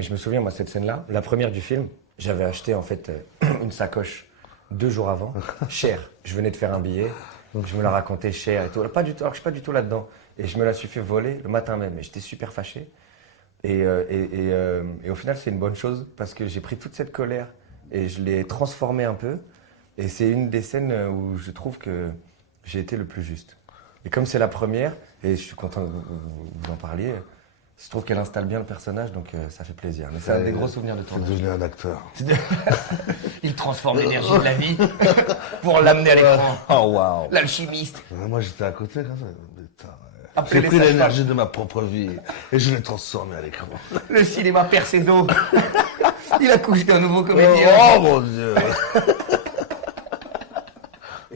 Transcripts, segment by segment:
Je me souviens, moi, cette scène-là, la première du film, j'avais acheté en fait une sacoche 2 jours avant, chère. Je venais de faire un billet, donc je me la racontais chère et tout. Pas du tout, alors que je suis pas du tout là-dedans. Et je me la suis fait voler le matin même. Et j'étais super fâché. Et au final, c'est une bonne chose parce que j'ai pris toute cette colère et je l'ai transformée un peu. Et c'est une des scènes où je trouve que j'ai été le plus juste. Et comme c'est la première, et je suis content que vous en parliez, je trouve qu'elle installe bien le personnage, donc ça fait plaisir. Mais c'est un des gros souvenirs de C'est tournage. devenu un acteur. Il transforme l'énergie de la vie pour l'amener à l'écran. Oh waouh. L'alchimiste. Moi j'étais à côté comme ça. Putain. Après J'ai les pris sages-femmes. l'énergie de ma propre vie et je l'ai transformée à l'écran. Le cinéma perd ses os. Il accouche d'un nouveau comédien. Oh mon dieu.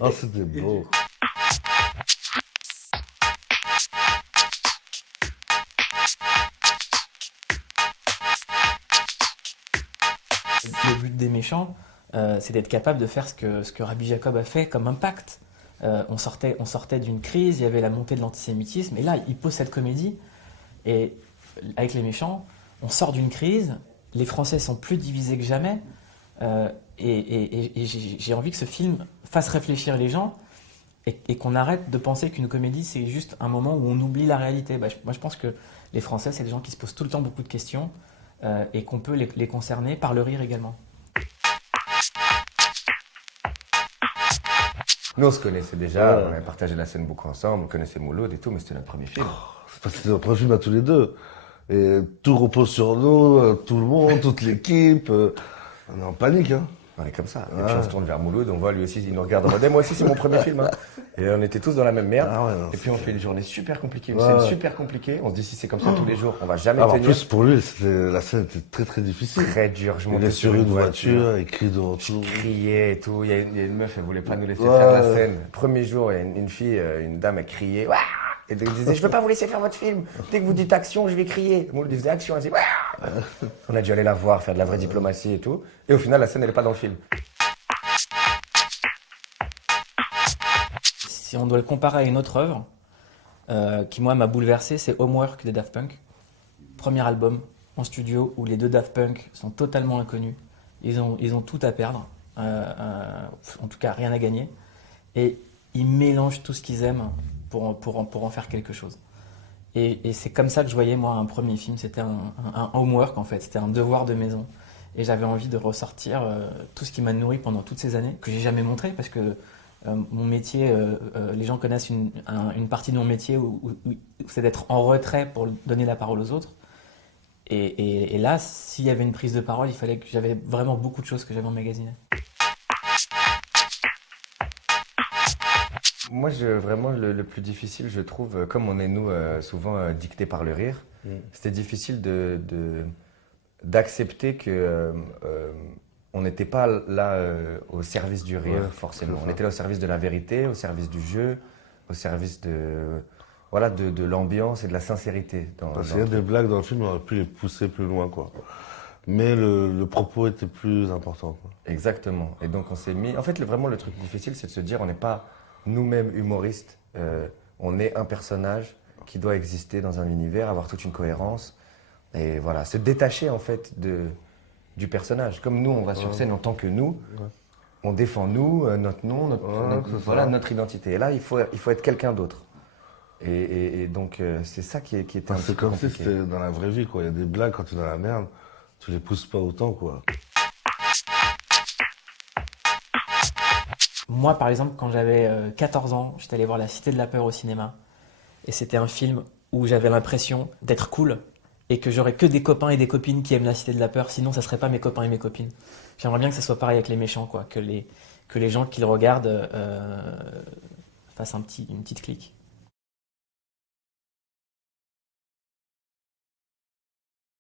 Oh c'était beau. Le but des méchants, c'est d'être capable de faire ce que Rabbi Jacob a fait comme impact. On sortait d'une crise, il y avait la montée de l'antisémitisme, et là, il pose cette comédie, et avec les méchants, on sort d'une crise, les Français sont plus divisés que jamais, et j'ai envie que ce film fasse réfléchir les gens, et qu'on arrête de penser qu'une comédie, c'est juste un moment où on oublie la réalité. Moi, je pense que les Français, c'est des gens qui se posent tout le temps beaucoup de questions, et qu'on peut les concerner par le rire également. Nous, on se connaissait déjà, Ouais. on avait partagé la scène beaucoup ensemble, on connaissait Mouloud et tout, mais c'était notre premier film. C'est parce que c'est notre film à tous les deux. Et tout repose sur nous, tout le monde, toute l'équipe. On est en panique, hein. On est comme ça. Et puis on se tourne vers Mouloud, on voit lui aussi, il nous regarde. Regardez, moi aussi, c'est mon premier film. Hein. Et on était tous dans la même merde. Ah ouais, non, et puis on fait une journée super compliquée, une Ouais, scène ouais. super compliquée. On se dit si c'est comme ça tous les jours, on va jamais Alors, en tenir. plus pour lui, la scène était très très difficile. Très dur. Je Il montais est sur une voiture, il crie devant Je tout. criais et tout. Il y a une meuf, elle voulait pas nous laisser Ouais. faire la scène. Premier jour, il y a une fille, une dame, elle criait. Ouah et elle disait, je veux pas vous laisser faire votre film. Dès que vous dites action, je vais crier. Moi, je disais action, elle disait, Ouah on a dû aller la voir, faire de la vraie diplomatie et tout. Et au final, la scène, elle est pas dans le film. Si on doit le comparer à une autre œuvre, qui moi m'a bouleversé, c'est Homework des Daft Punk. Premier album en studio où les deux Daft Punk sont totalement inconnus. Ils ont tout à perdre, en tout cas rien à gagner. Et ils mélangent tout ce qu'ils aiment pour en faire quelque chose. Et c'est comme ça que je voyais moi un premier film, c'était un homework en fait, c'était un devoir de maison. Et j'avais envie de ressortir tout ce qui m'a nourri pendant toutes ces années, que j'ai jamais montré parce que mon métier, les gens connaissent une partie de mon métier où c'est d'être en retrait pour donner la parole aux autres. Et là, s'il y avait une prise de parole, il fallait que j'avais vraiment beaucoup de choses que j'avais emmagasinées. Moi, vraiment, le plus difficile, je trouve, comme on est, nous, souvent dictés par le rire, c'était difficile d'accepter que on n'était pas là au service du rire, Ouais, forcément. c'est ça. On était là au service de la vérité, au service du jeu, au service voilà, de l'ambiance et de la sincérité. Parce qu'il y a des blagues dans le film, on aurait pu les pousser plus loin, quoi. Mais le propos était plus important, quoi. Exactement. Et donc on s'est mis. En fait, vraiment le truc difficile, c'est de se dire on n'est pas nous-mêmes humoristes. On est un personnage qui doit exister dans un univers, avoir toute une cohérence. Et voilà, se détacher en fait du personnage. Comme nous, on va sur scène en tant que nous, on défend nous, notre nom, c'est ça. notre identité. Et là, il faut être quelqu'un d'autre. Et donc c'est ça qui était un Enfin, petit c'est peu comme si compliqué. c'était dans la vraie vie, quoi. Il y a des blagues quand tu es dans la merde, tu les pousses pas autant, quoi. Moi, par exemple, quand j'avais 14 ans, j'étais allé voir La Cité de la Peur au cinéma. Et c'était un film où j'avais l'impression d'être cool et que j'aurais que des copains et des copines qui aiment La Cité de la Peur. Sinon, ça serait pas mes copains et mes copines. J'aimerais bien que ça soit pareil avec les méchants, quoi. Que les gens qui le regardent fassent une petite clique.